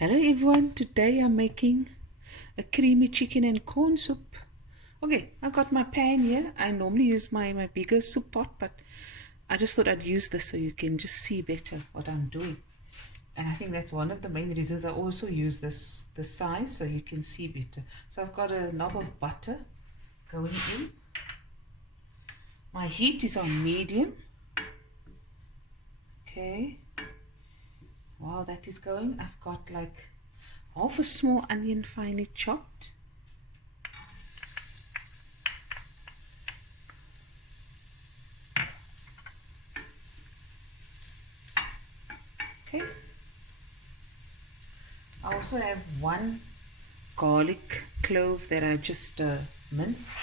Hello everyone, today I'm making a creamy chicken and corn soup. Okay, I got my pan here. I normally use my bigger soup pot, but I just thought I'd use this so you can just see better what I'm doing. And I think that's one of the main reasons I also use this size, so you can see better. So I've got a knob of butter going in. My heat is on medium. Okay. While that is going, I've got like half a small onion finely chopped. Okay. I also have one garlic clove that I just minced.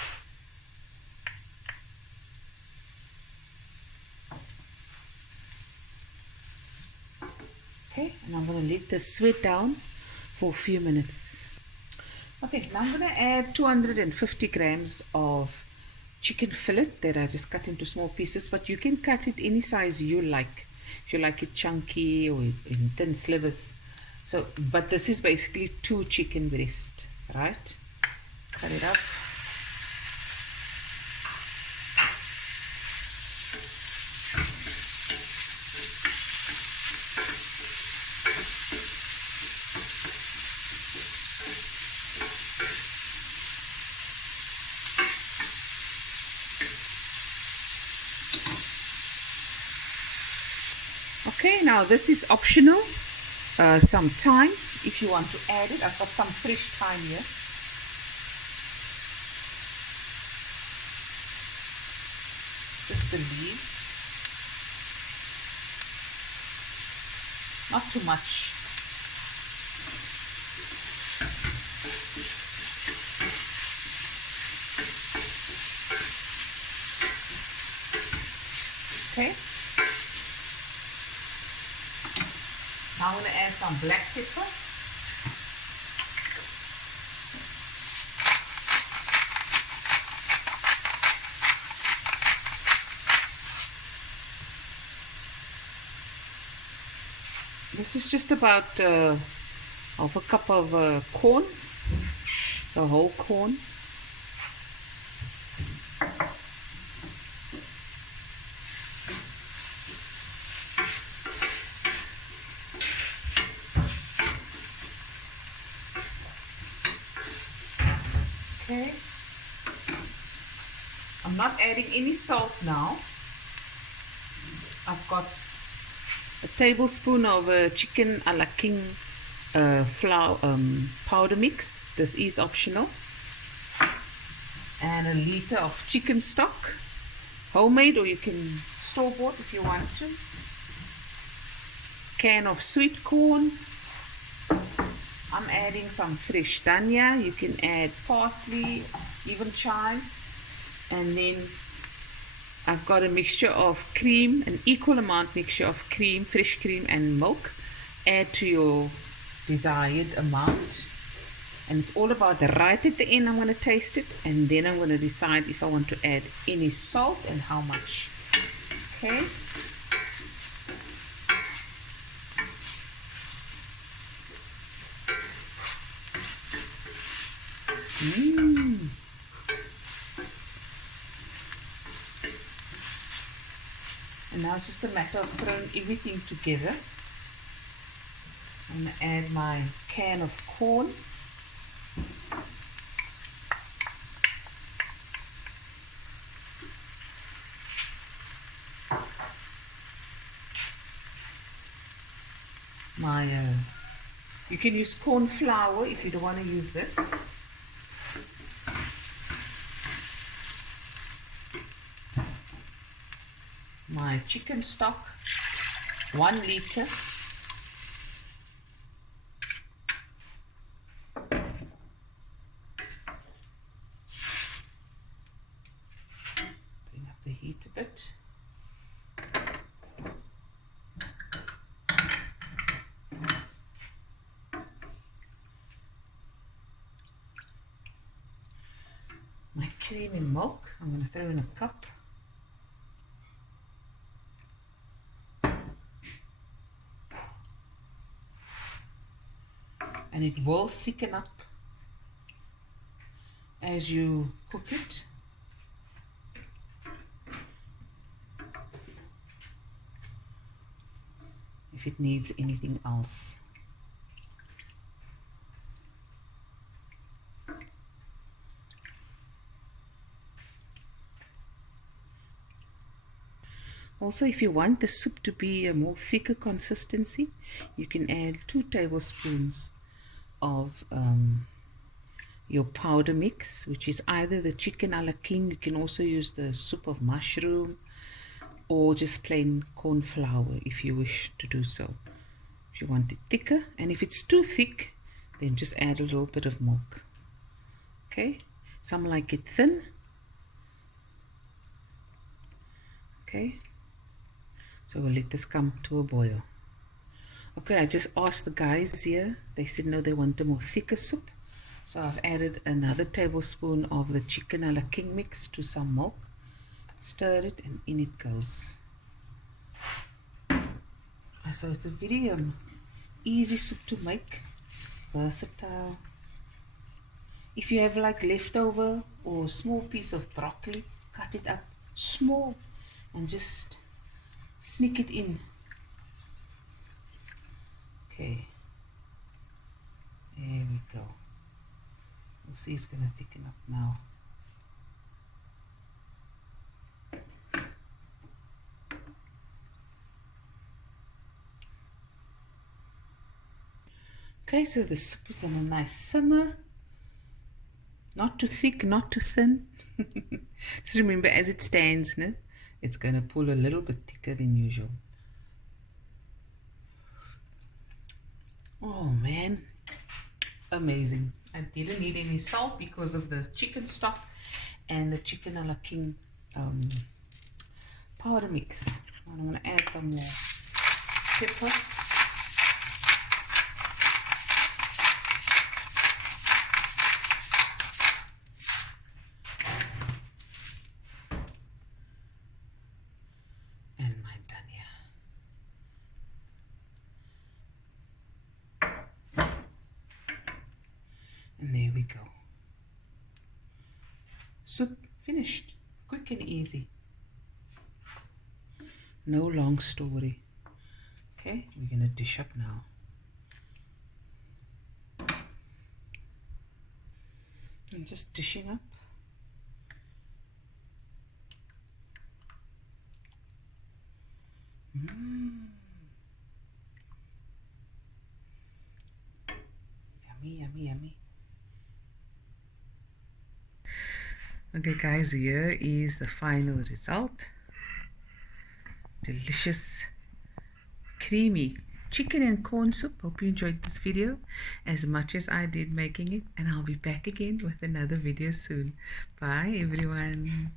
Okay, and I'm going to let this sweat down for a few minutes. Okay, now I'm going to add 250 grams of chicken fillet that I just cut into small pieces, but you can cut it any size you like. If you like it chunky or in thin slivers. So, but this is basically 2 chicken breast, right? Cut it up. Okay, now this is optional. Some thyme if you want to add it. I've got some fresh thyme here. Just the leaves. Not too much. Okay. Now I'm going to add some black pepper. This is just about half a cup of corn, the whole corn. Okay. I'm not adding any salt now. I've got a tablespoon of chicken a la king flour powder mix. This is optional. And a litre of chicken stock, homemade, or you can store bought if you want to. Can of sweet corn. I'm adding some fresh dhania. You can add parsley, even chives. And then I've got a mixture of cream, an equal amount mixture of cream, fresh cream and milk. Add to your desired amount. And it's all about right at the end. I'm going to taste it, and then I'm going to decide if I want to add any salt and how much. Okay. And now it's just a matter of throwing everything together. I'm going to add my can of corn. You can use cornflour if you don't want to use this. My chicken stock, 1 litre. Bring up the heat a bit. My cream and milk, I'm going to throw in a cup. and it will thicken up as you cook it. If it needs anything else. Also, if you want the soup to be a more thicker consistency, you can add 2 tablespoons of your powder mix, which is either the chicken a la king. You can also use the soup of mushroom, or just plain corn flour if you wish to do so, if you want it thicker. And if it's too thick, then just add a little bit of milk. Okay, some like it thin. Okay, so we'll let this come to a boil. Okay, I just asked the guys here, they said no, they want a more thicker soup. So I've added another tablespoon of the chicken a la king mix to some milk, stirred it, and in it goes. So it's a very easy soup to make, versatile. If you have like leftover or a small piece of broccoli, cut it up small and just sneak it in. Okay, there we go. We'll see, it's going to thicken up now. Okay, so the soup is on a nice simmer. Not too thick, not too thin. Just remember, as it stands, no, it's going to pull a little bit thicker than usual. Oh man, amazing. I didn't need any salt because of the chicken stock and the chicken a la king powder mix. I'm going to add some more pepper. And my dhania. And there we go. Soup finished. Quick and easy. No long story. Okay, we're going to dish up now. I'm just dishing up. Yummy, yummy, yummy. Okay guys, here is the final result. Delicious, creamy chicken and corn soup. Hope you enjoyed this video as much as I did making it, and I'll be back again with another video soon. Bye everyone.